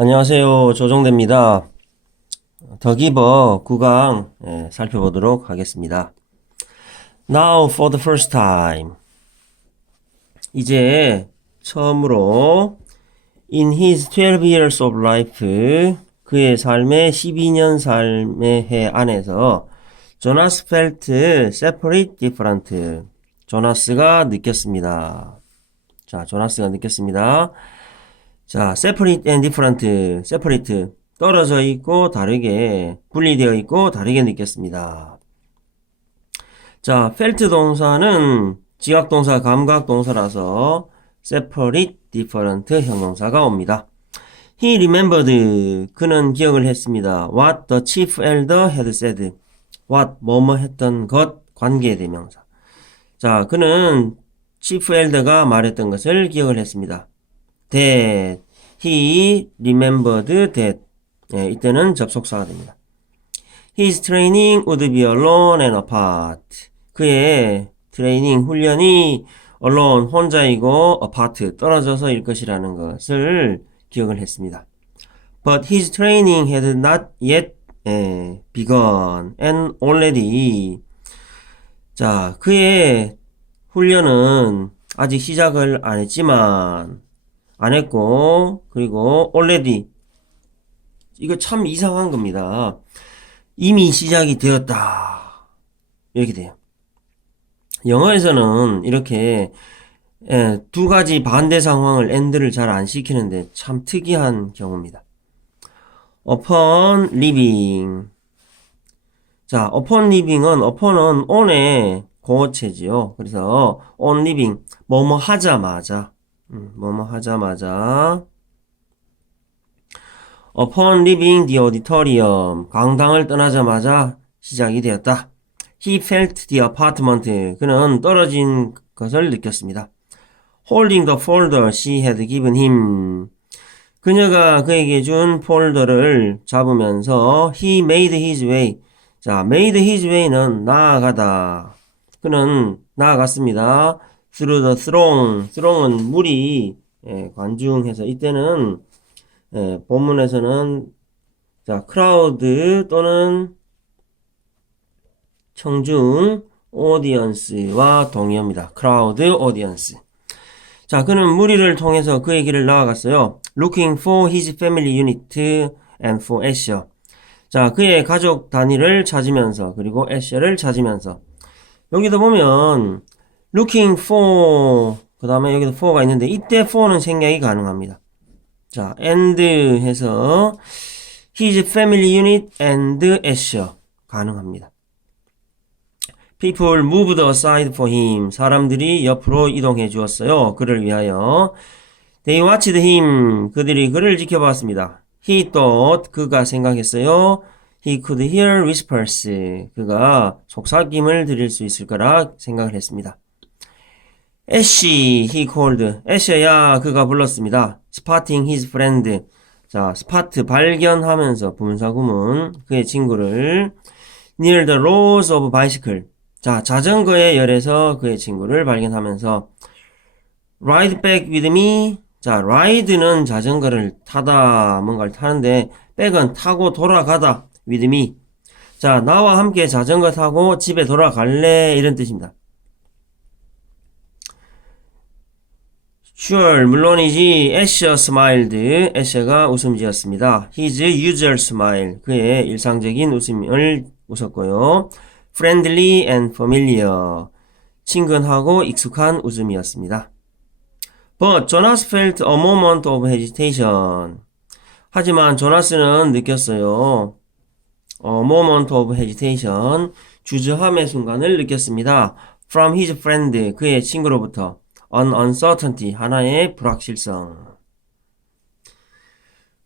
안녕하세요. 조정대입니다. 더기버 9강 예, 살펴보도록 하겠습니다. Now for the first time. 이제 처음으로 in his 12 years of life 그의 삶의 12년 삶의 해 안에서 조나스 펠트 separate different 조나스가 느꼈습니다. 자, 조나스가 느꼈습니다. 자, separate and different, separate 떨어져 있고 다르게 분리되어 있고 다르게 느꼈습니다. 자, felt 동사는 지각 동사, 감각 동사라서 separate, different 형용사가 옵니다. He remembered 그는 기억을 했습니다. What the chief elder had said. What 뭐뭐 했던 것 관계 대명사. 자, 그는 chief elder가 말했던 것을 기억을 했습니다. That he remembered that 예, 이때는 접속사가 됩니다. His training would be alone and apart. 그의 트레이닝 훈련이 alone 혼자이고 apart 떨어져서일 것이라는 것을 기억을 했습니다. But his training had not yet 예, begun and already 자 그의 훈련은 아직 시작을 안 했지만 안 했고 그리고 already 이거 참 이상한 겁니다. 이미 시작이 되었다. 이렇게 돼요. 영어에서는 이렇게 예, 두 가지 반대 상황을 and를 잘 안 시키는데 참 특이한 경우입니다. upon living 자, upon living은 upon은 on의 고어체지요. 그래서 on living 뭐뭐 하자마자 음, 뭐뭐 하자마자 upon leaving the auditorium 강당을 떠나자마자 시작이 되었다. He felt the apartment 그는 떨어진 것을 느꼈습니다. Holding the folder she had given him 그녀가 그에게 준 폴더를 잡으면서 he made his way 자, made his way는 나아가다. 그는 나아갔습니다. Through the throng. throng은 물이 예, 관중해서 이때는 예, 본문에서는 자, crowd 또는 청중 audience와 동의어입니다. crowd audience. 자, 그는 무리를 통해서 그의 길을 나아갔어요. looking for his family unit and for Asher. 자, 그의 가족 단위를 찾으면서 그리고 애셔를 찾으면서 여기도 보면 looking for 그 다음에 여기도 for가 있는데 이때 for는 생략이 가능합니다. 자, and 해서 his family unit and Asher 가능합니다. People moved aside for him. 사람들이 옆으로 이동해 주었어요. 그를 위하여. They watched him. 그들이 그를 지켜봤습니다. He thought. 그가 생각했어요. He could hear whispers. 그가 속삭임을 들을 수 있을 거라 생각을 했습니다. 애쉬, he called. 애쉬야, 그가 불렀습니다. Spotting his friend. 자, 스파트 발견하면서 분사구문 그의 친구를 near the rows of bicycle. 자, 자전거의 열에서 그의 친구를 발견하면서 ride back with me. 자, ride는 자전거를 타다 뭔가를 타는데 back은 타고 돌아가다 with me. 자, 나와 함께 자전거 타고 집에 돌아갈래 이런 뜻입니다. Sure, 물론이지. Asher smiled. 애셔가 웃음 지었습니다. His usual smile. 그의 일상적인 웃음을 웃었고요. Friendly and familiar. 친근하고 익숙한 웃음이었습니다. But Jonas felt a moment of hesitation. 하지만 조나스는 느꼈어요. A moment of hesitation. 주저함의 순간을 느꼈습니다. From his friend. 그의 친구로부터. An uncertainty. 하나의 불확실성.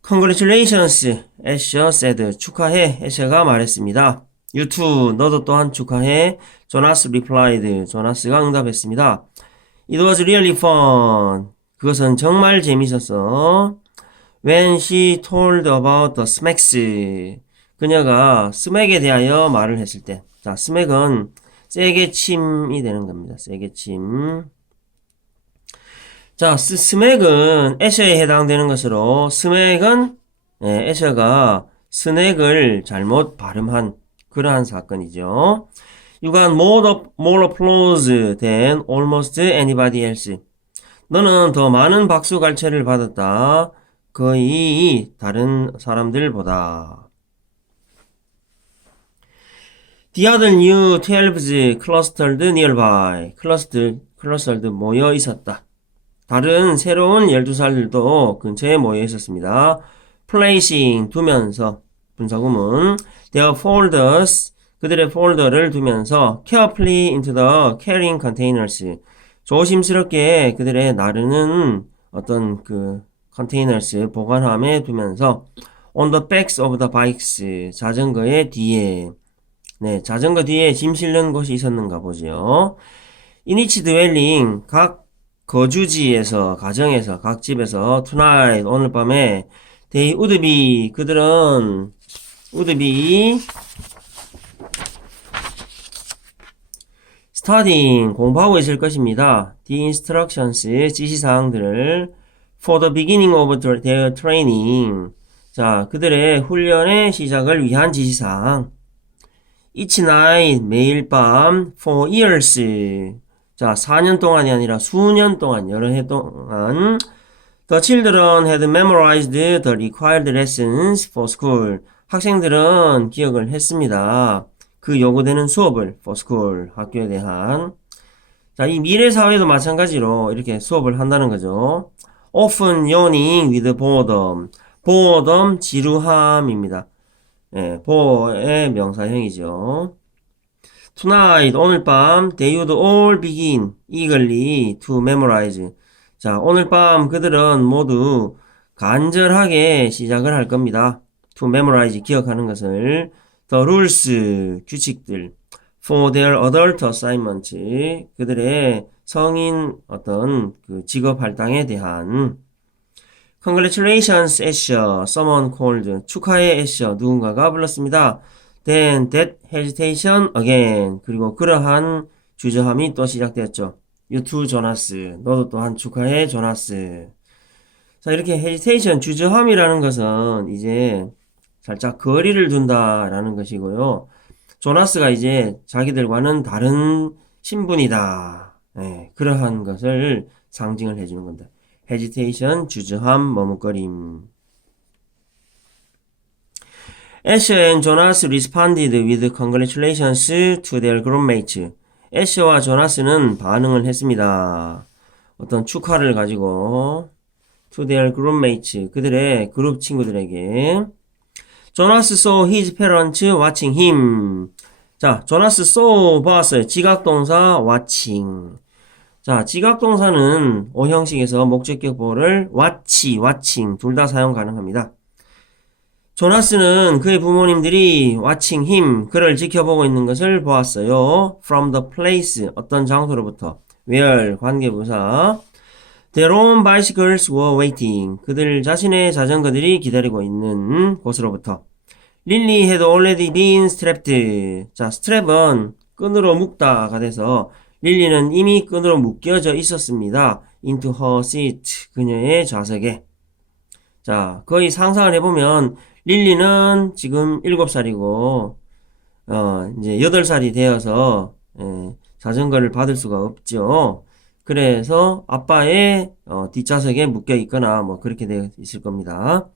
Congratulations, Asher said. 축하해, 애셔가 말했습니다. You too, 너도 또한 축하해. 조나스 replied. 조나스가 응답했습니다. It was really fun. 그것은 정말 재밌었어. When she told about the smacks. 그녀가 스맥에 대하여 말을 했을 때. 자, 스맥은 세게 침이 되는 겁니다. 세게 침. 자, 스, 스맥은 애셔에 해당되는 것으로 스맥은 예, 애셔가 스낵을 잘못 발음한 그러한 사건이죠. You got more, of- more applause than almost anybody else. 너는 더 많은 박수 갈채를 받았다. 거의 다른 사람들보다. The other new 12s clustered nearby. clustered, clustered 모여 있었다. 다른 새로운 12살들도 근처에 모여 있었습니다. placing 두면서 분사구문 their folders 그들의 폴더를 두면서 carefully into the carrying containers 조심스럽게 그들의 나르는 어떤 그 containers 보관함에 두면서 on the backs of the bikes 자전거의 뒤에 네 자전거 뒤에 짐 실는 곳이 있었는가 보죠. in each dwelling 각 거주지에서 가정에서 각 집에서 tonight 오늘 밤에 they would be 그들은 would be studying 공부하고 있을 것입니다. The instructions 지시사항들을 for the beginning of their training 자 그들의 훈련의 시작을 위한 지시사항 each night 매일 밤 for years 자 4년 동안이 아니라 수년 동안 여러 해 동안 The children had memorized the required lessons for school. 학생들은 기억을 했습니다. 그 요구되는 수업을 for school 학교에 대한 자, 이 미래 사회도 마찬가지로 이렇게 수업을 한다는 거죠. often yawning with boredom. boredom 지루함입니다. 예, bore의 명사형이죠. Tonight, 오늘 밤, they would all begin eagerly to memorize. 자, 오늘 밤 그들은 모두 간절하게 시작을 할 겁니다. To memorize, 기억하는 것을. The rules, 규칙들. For their adult assignment. 그들의 성인 어떤 그 직업 할당에 대한. Congratulations, Asher. Someone called. 축하해, Asher. 누군가가 불렀습니다. Then that hesitation again. 그리고 그러한 주저함이 또 시작되었죠. You too, 조나스. 너도 또한 축하해, 조나스. 자, 이렇게 hesitation, 주저함이라는 것은 이제 살짝 거리를 둔다라는 것이고요. 조나스가 이제 자기들과는 다른 신분이다. 예, 그러한 것을 상징을 해주는 겁니다. hesitation, 주저함, 머뭇거림. Asher and Jonas responded with congratulations to their groupmates. 애쉬와 조나스는 반응을 했습니다. 어떤 축하를 가지고 to their groupmates 그들의 그룹 친구들에게 조나스 saw his parents watching him. 자, 조나스 saw 보았어요. 지각동사 watching. 자, 지각동사는 오형식에서 목적격 보호를 watch, watching 둘 다 사용 가능합니다. 조나스는 그의 부모님들이 watching him, 그를 지켜보고 있는 것을 보았어요. from the place, 어떤 장소로부터. where, 관계부사. their own bicycles were waiting. 그들 자신의 자전거들이 기다리고 있는 곳으로부터. 릴리 had already been strapped. 자, 스트랩은 끈으로 묶다가 돼서 릴리는 이미 끈으로 묶여져 있었습니다. into her seat. 그녀의 좌석에. 자, 거의 상상을 해보면 릴리는 지금 7살이고 어, 이제 8살이 되어서 예, 자전거를 받을 수가 없죠. 그래서 아빠의 어, 뒷좌석에 묶여 있거나 뭐 그렇게 되어 있을 겁니다.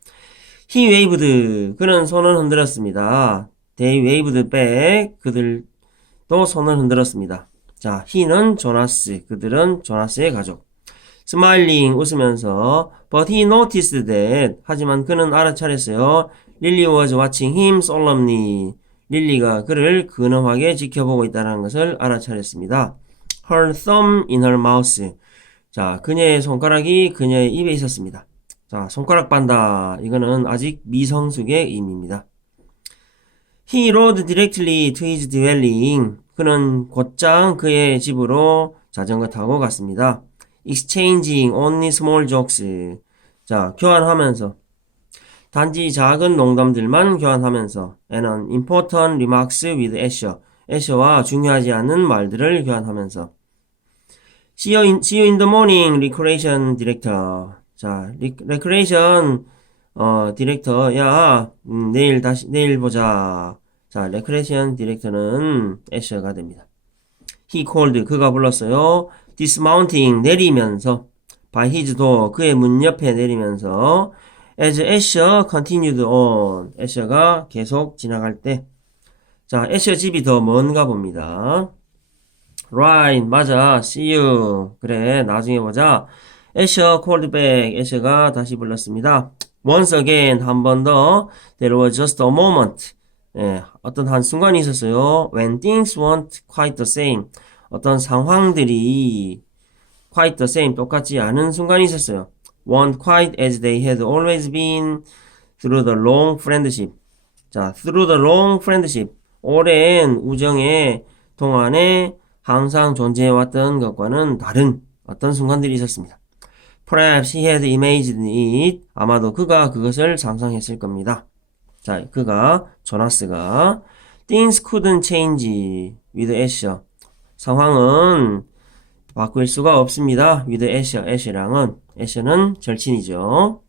He waved. 그는 손을 흔들었습니다. They waved back. 그들도 손을 흔들었습니다. 자, he는 조나스. 그들은 조나스의 가족. 스마일링 웃으면서 but he noticed that 하지만 그는 알아차렸어요. 릴리 was watching him solemnly. 릴리가 그를 근엄하게 지켜보고 있다는 것을 알아차렸습니다. her thumb in her mouth. 자, 그녀의 손가락이 그녀의 입에 있었습니다. 자, 손가락 반다. 이거는 아직 미성숙의 의미입니다. He rode directly to his dwelling. 그는 곧장 그의 집으로 자전거 타고 갔습니다. Exchanging only small jokes. 자, 교환하면서 단지 작은 농담들만 교환하면서 and an important remarks with Asher. 애셔와 중요하지 않은 말들을 교환하면서 See you in, see you in the morning, recreation director. 자, recreation 어, 디렉터, 야, 음, 내일 다시, 내일 보자. 자, 레크레이션 디렉터는 애셔가 됩니다. He called, 그가 불렀어요. Dismounting, 내리면서, by his door, 그의 문 옆에 내리면서, as Asher continued on, 애셔가 계속 지나갈 때, 자, 애셔 집이 더 먼가 봅니다. Right, 맞아, see you. 그래, 나중에 보자. 애셔 called back, 애셔가 다시 불렀습니다. Once again, 한 번 더, there was just a moment. 예, 어떤 한 순간이 있었어요. When things weren't quite the same. 어떤 상황들이 quite the same, 똑같지 않은 순간이 있었어요. weren't quite as they had always been through the long friendship. 자, through the long friendship. 오랜 우정의 동안에 항상 존재해왔던 것과는 다른 어떤 순간들이 있었습니다. Perhaps he had imagined it. 아마도 그가 그것을 상상했을 겁니다. 자, 그가, 조나스가 Things couldn't change with Asher. 상황은 바꿀 수가 없습니다. with Asher. Asher랑은, Asher는 절친이죠.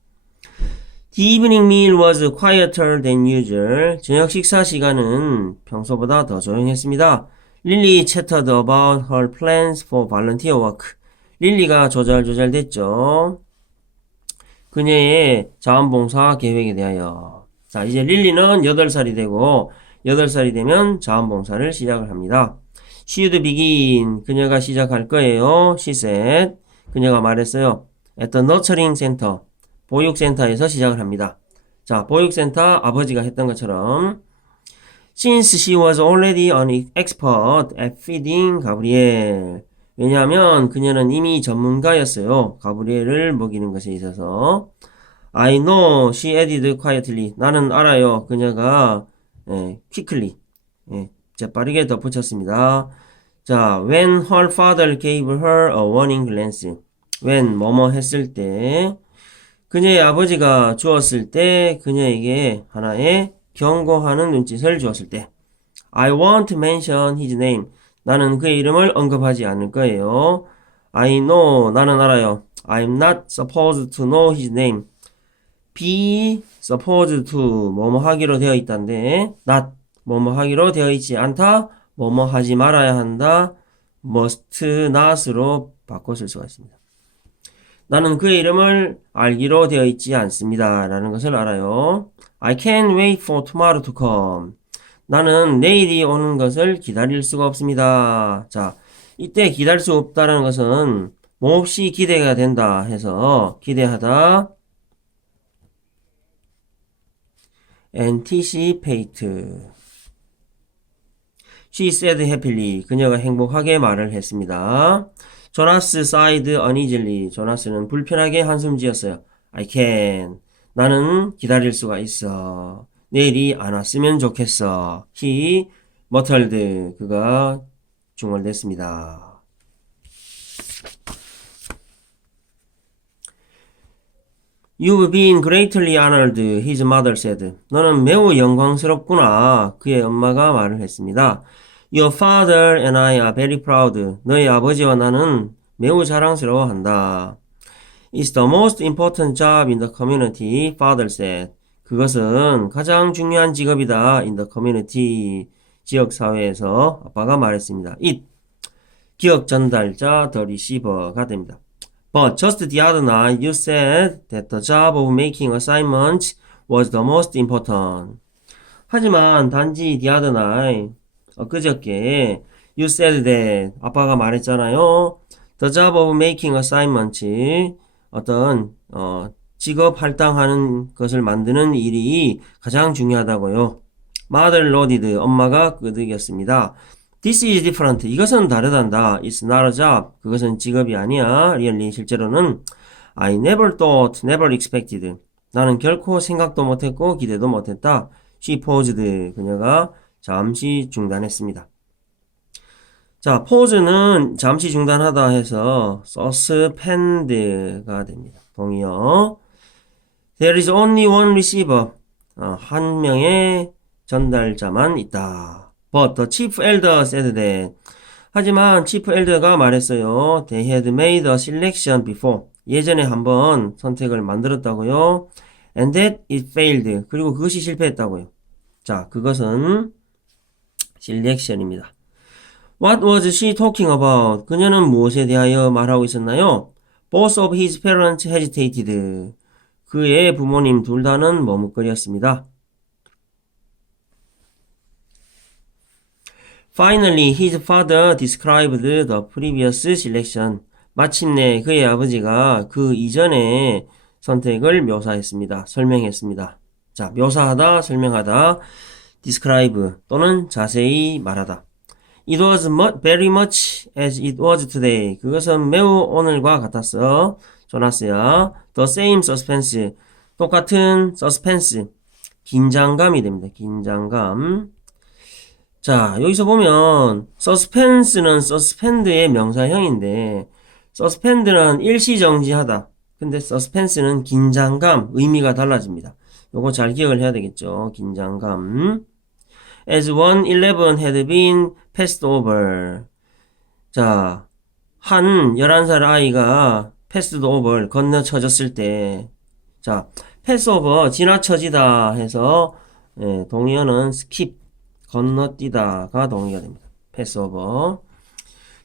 The evening meal was quieter than usual. 저녁 식사 시간은 평소보다 더 조용했습니다. 릴리 chatted about her plans for volunteer work. 릴리가 조잘조잘 됐죠. 그녀의 자원봉사 계획에 대하여. 자, 이제 릴리는 8살이 되고, 8살이 되면 자원봉사를 시작을 합니다. Would begin. 그녀가 시작할 거예요. Said. 그녀가 말했어요. The nurturing center. 보육센터에서 시작을 합니다. 자, 보육센터 아버지가 했던 것처럼 Since she was already an expert at feeding 가브리엘 왜냐하면 그녀는 이미 전문가였어요. 가브리엘을 먹이는 것에 있어서 I know, she added quietly 나는 알아요. 그녀가 예, quickly 예, 재빠르게 덧붙였습니다. 자, when her father gave her a warning glance when 뭐뭐 했을 때 그녀의 아버지가 주었을 때 그녀에게 하나의 경고하는 눈짓을 주었을 때 I won't mention his name. 나는 그의 이름을 언급하지 않을 거예요. I know. 나는 알아요. I'm not supposed to know his name. be supposed to 뭐뭐 하기로 되어 있다인데 not 뭐뭐 하기로 되어 있지 않다. 뭐뭐 하지 말아야 한다. must not으로 쓸 수가 있습니다. 나는 그의 이름을 알기로 되어 있지 않습니다. 라는 것을 알아요. I can't wait for tomorrow to come. 나는 내일이 오는 것을 기다릴 수가 없습니다. 자, 이때 기다릴 수 없다는 것은 몹시 기대가 된다 해서 기대하다 anticipate She said happily. 그녀가 행복하게 말을 했습니다. 조나스 사이드 uneasily. 조나스는 불편하게 한숨 지었어요. I can. 나는 기다릴 수가 있어. 내일이 안 왔으면 좋겠어. He muttered. 그가 중얼댔습니다. You've been greatly honored, his mother said. 너는 매우 영광스럽구나. 그의 엄마가 말을 했습니다. Your father and I are very proud. 너희 아버지와 나는 매우 자랑스러워한다. It's the most important job in the community, father said. 그것은 가장 중요한 직업이다. in the community. 지역 사회에서 아빠가 말했습니다. it. 기억 전달자, the receiver가 됩니다. But just the other night you said that the job of making assignments was the most important. 하지만 단지 the other night 엊그저께 you said that 아빠가 말했잖아요. The job of making assignments 어떤 어, 직업 할당하는 것을 만드는 일이 가장 중요하다고요. Mother loaded 엄마가 끄덕였습니다. This is different. 이것은 다르단다. It's not a job. 그것은 직업이 아니야. really 실제로는 I never thought, never expected. 나는 결코 생각도 못했고 기대도 못했다. She paused. 그녀가 잠시 중단했습니다. 자, pause는 잠시 중단하다 해서 suspend가 됩니다. 동의어. There is only one receiver. 어, 한 명의 전달자만 있다. But the chief elder said that. 하지만 chief elder가 말했어요. They had made a selection before. 예전에 한번 선택을 만들었다고요. and that it failed. 그리고 그것이 실패했다고요. 자, 그것은 selection입니다. What was she talking about? 그녀는 무엇에 대하여 말하고 있었나요? Both of his parents hesitated. 그의 부모님 둘 다는 머뭇거렸습니다. Finally, his father described the previous selection. 마침내 그의 아버지가 그 이전의 선택을 묘사했습니다. 설명했습니다. 자, 묘사하다, 설명하다, describe 또는 자세히 말하다. It was mu- very much as it was today. 그것은 매우 오늘과 같았어. 조나스야. The same suspense. 똑같은 suspense. 긴장감이 됩니다. 긴장감. 자, 여기서 보면 suspense는 suspend의 명사형인데 suspend는 일시 정지하다. 근데 suspense는 긴장감, 의미가 달라집니다. 요거 잘 기억을 해야 되겠죠. 긴장감. As 111 had been passed over. 자, 한 11살 아이가 passed over, 건너쳐졌을 때. 자, pass over, 지나쳐지다 해서, 예, 동의어는 skip, 건너뛰다가 동의가 됩니다. over.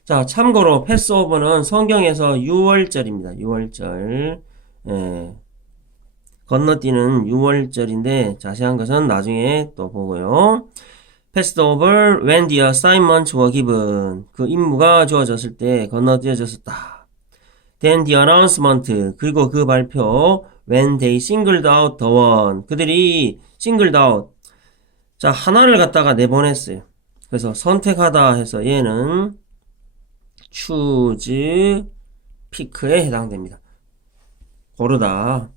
자, 참고로 over는 성경에서 6월절입니다. 6월절. 예, 건너뛰는 6월절인데 자세한 것은 나중에 또 보고요. passed over when the assignments were given. 그 임무가 주어졌을 때 건너뛰어졌었다. then the announcement. 그리고 그 발표 when they singled out the one. 그들이 singled out. 자, 하나를 갖다가 내보냈어요. 그래서 선택하다 해서 얘는 choose, pick에 해당됩니다. 고르다.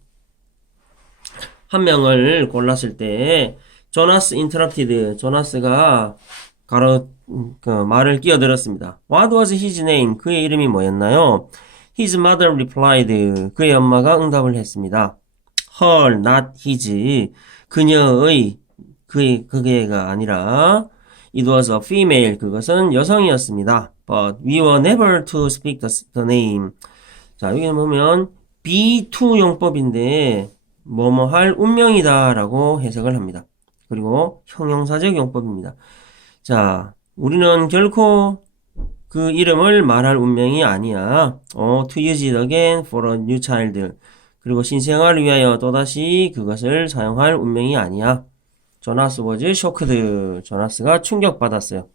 한 명을 골랐을 때 조나스 인터럽티드 조나스가 가로 그 말을 끼어들었습니다. What was his name? 그의 이름이 뭐였나요? His mother replied. 그의 엄마가 응답을 했습니다. Her, not his. 그녀의 그의 그게가 아니라 It was a female. 그것은 여성이었습니다. But we were never to speak the, the name. 자, 여기 보면 be to 용법인데 뭐뭐 할 운명이다 라고 해석을 합니다. 그리고 형용사적 용법입니다. 자, 우리는 결코 그 이름을 말할 운명이 아니야. 어, to use it again for a new child. 그리고 신생아를 위하여 또다시 그것을 사용할 운명이 아니야. 조나스 was shocked. 조나스가 충격받았어요.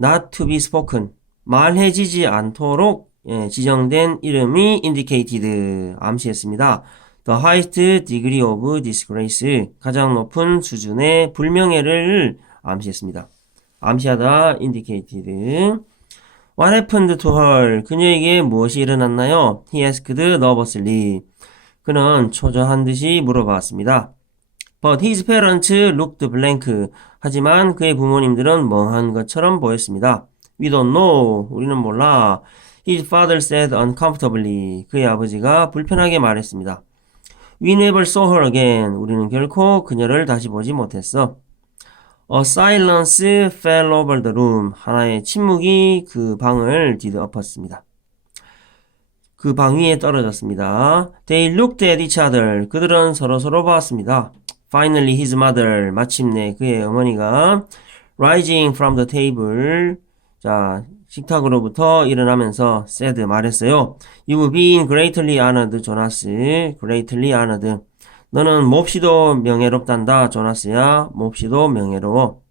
Not to be spoken. 말해지지 않도록 예, 지정된 이름이 indicated 암시했습니다. The highest degree of disgrace 가장 높은 수준의 불명예를 암시했습니다. 암시하다 indicated What happened to her? 그녀에게 무엇이 일어났나요? He asked nervously. 그는 초조한 듯이 물어봤습니다. But his parents looked blank. 하지만 그의 부모님들은 멍한 것처럼 보였습니다. We don't know. 우리는 몰라. His father said uncomfortably. 그의 아버지가 불편하게 말했습니다. We never saw her again. 우리는 결코 그녀를 다시 보지 못했어. A silence fell over the room. 하나의 침묵이 그 방을 뒤덮었습니다. 그 방 위에 떨어졌습니다. They looked at each other. 그들은 서로 서로 보았습니다. Finally, his mother. 마침내 그의 어머니가 rising from the table. 자, 식탁으로부터 일어나면서 said 말했어요. You've been greatly honored, 조나스. greatly honored. 너는 몹시도 명예롭단다, 조나스야. 몹시도 명예로워.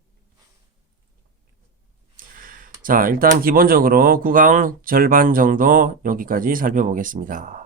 자, 일단 기본적으로 구강 절반 정도 여기까지 살펴보겠습니다.